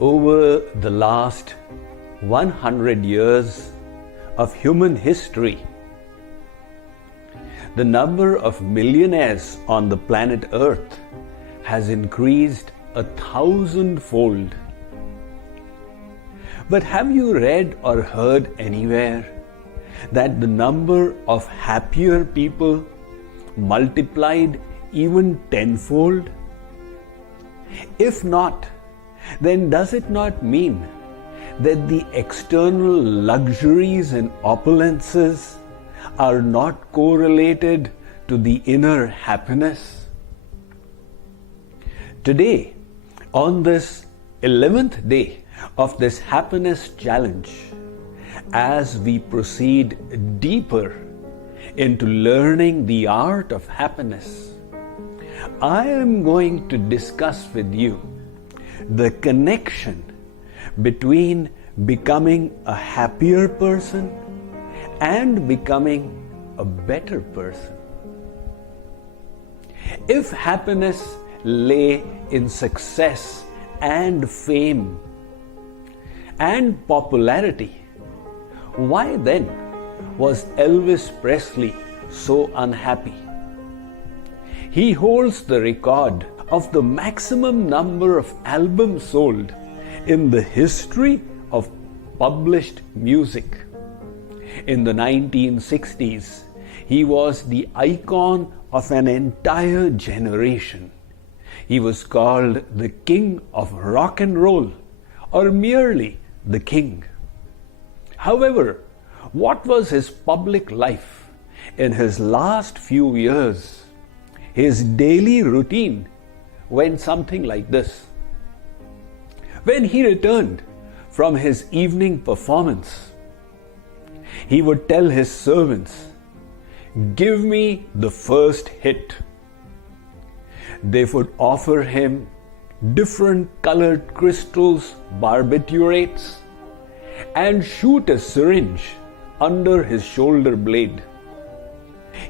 Over the last 100 years of human history, the number of millionaires on the planet Earth has increased 1,000-fold. But have you read or heard anywhere that the number of happier people multiplied even tenfold? If not, then does it not mean that the external luxuries and opulences are not correlated to the inner happiness? Today, on this 11th day of this happiness challenge, as we proceed deeper into learning the art of happiness, I am going to discuss with you the connection between becoming a happier person and becoming a better person. If happiness lay in success and fame and popularity, why then was Elvis Presley so unhappy? He holds the record of the maximum number of albums sold in the history of published music. In the 1960s, he was the icon of an entire generation. He was called the King of Rock and Roll, or merely the King. However, what was his public life in his last few years? His daily routine went something like this. When he returned from his evening performance, he would tell his servants, "Give me the first hit." They would offer him different colored crystals, barbiturates, and shoot a syringe under his shoulder blade.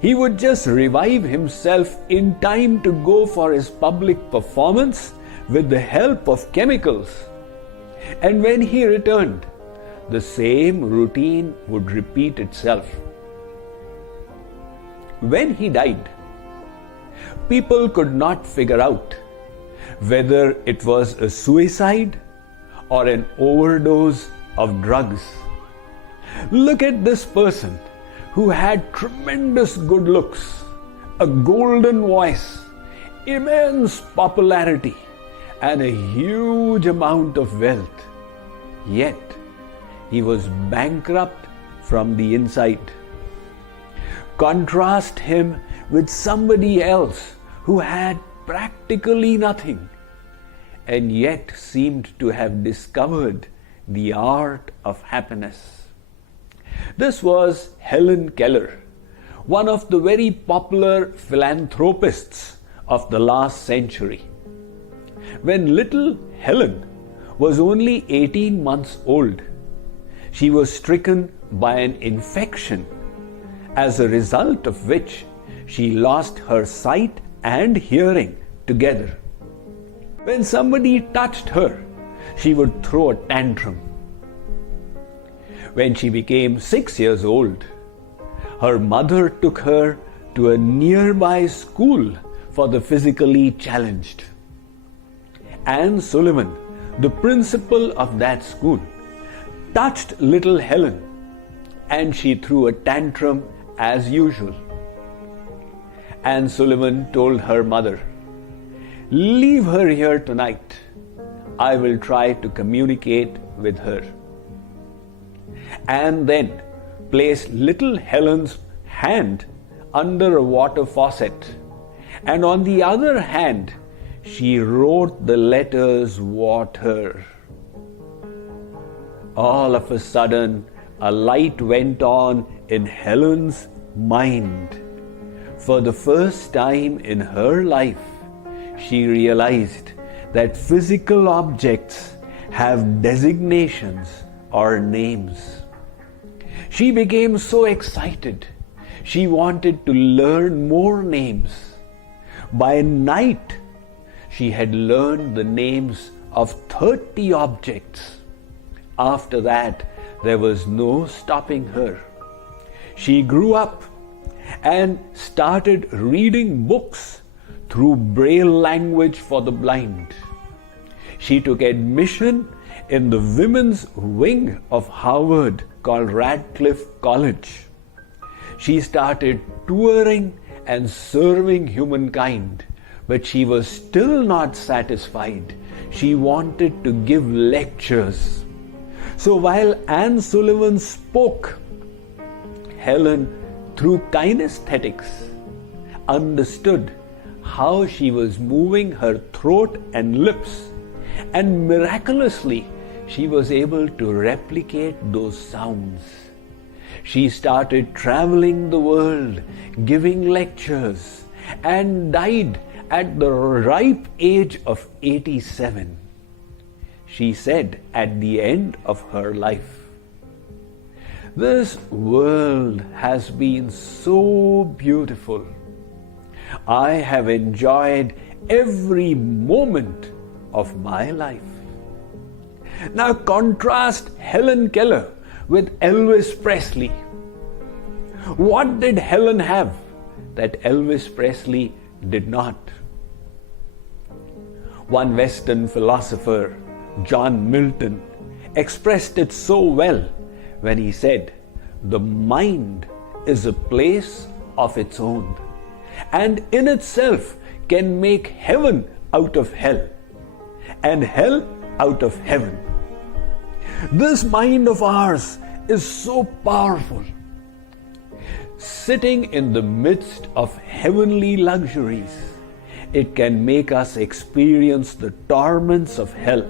He would just revive himself in time to go for his public performance with the help of chemicals. And when he returned, the same routine would repeat itself. When he died, people could not figure out whether it was a suicide or an overdose of drugs. Look at this person who had tremendous good looks, a golden voice, immense popularity, and a huge amount of wealth. Yet, he was bankrupt from the inside. Contrast him with somebody else who had practically nothing and yet seemed to have discovered the art of happiness. This was Helen Keller, one of the very popular philanthropists of the last century. When little Helen was only 18 months old, she was stricken by an infection, as a result of which she lost her sight and hearing together. When somebody touched her, she would throw a tantrum. When she became 6 years old, her mother took her to a nearby school for the physically challenged. Anne Sullivan, the principal of that school, touched little Helen and she threw a tantrum as usual. Anne Sullivan told her mother, "Leave her here tonight. I will try to communicate with her." And then placed little Helen's hand under a water faucet, and on the other hand, she wrote the letters water. All of a sudden, a light went on in Helen's mind. For the first time in her life, she realized that physical objects have designations or names. She became so excited. She wanted to learn more names. By night, she had learned the names of 30 objects. After that, there was no stopping her. She grew up and started reading books through Braille language for the blind. She took admission in the women's wing of Harvard called Radcliffe College. She started touring and serving humankind, but she was still not satisfied. She wanted to give lectures. So while Anne Sullivan spoke, Helen, through kinesthetics, understood how she was moving her throat and lips, and miraculously she was able to replicate those sounds. She started traveling the world, giving lectures, and died at the ripe age of 87. She said at the end of her life, "This world has been so beautiful. I have enjoyed every moment of my life." Now contrast Helen Keller with Elvis Presley. What did Helen have that Elvis Presley did not? One Western philosopher, John Milton, expressed it so well when he said, "The mind is a place of its own, and in itself can make heaven out of hell, and hell out of heaven." This mind of ours is so powerful. Sitting in the midst of heavenly luxuries, it can make us experience the torments of hell.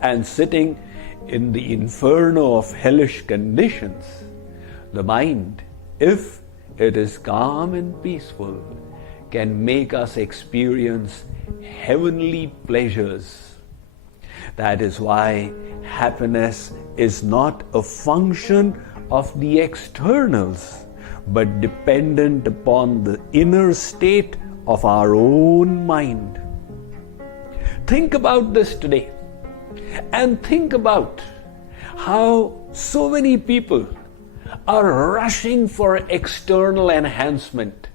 And sitting in the inferno of hellish conditions, the mind, if it is calm and peaceful, can make us experience heavenly pleasures. That is why happiness is not a function of the externals, but dependent upon the inner state of our own mind. Think about this today, and think about how so many people are rushing for external enhancement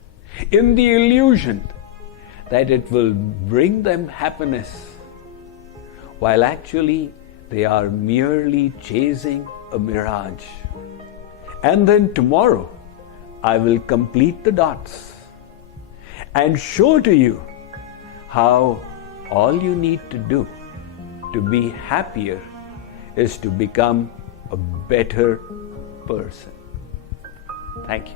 in the illusion that it will bring them happiness, while actually they are merely chasing a mirage. And then tomorrow I will complete the dots and show to you how all you need to do to be happier is to become a better person. Thank you.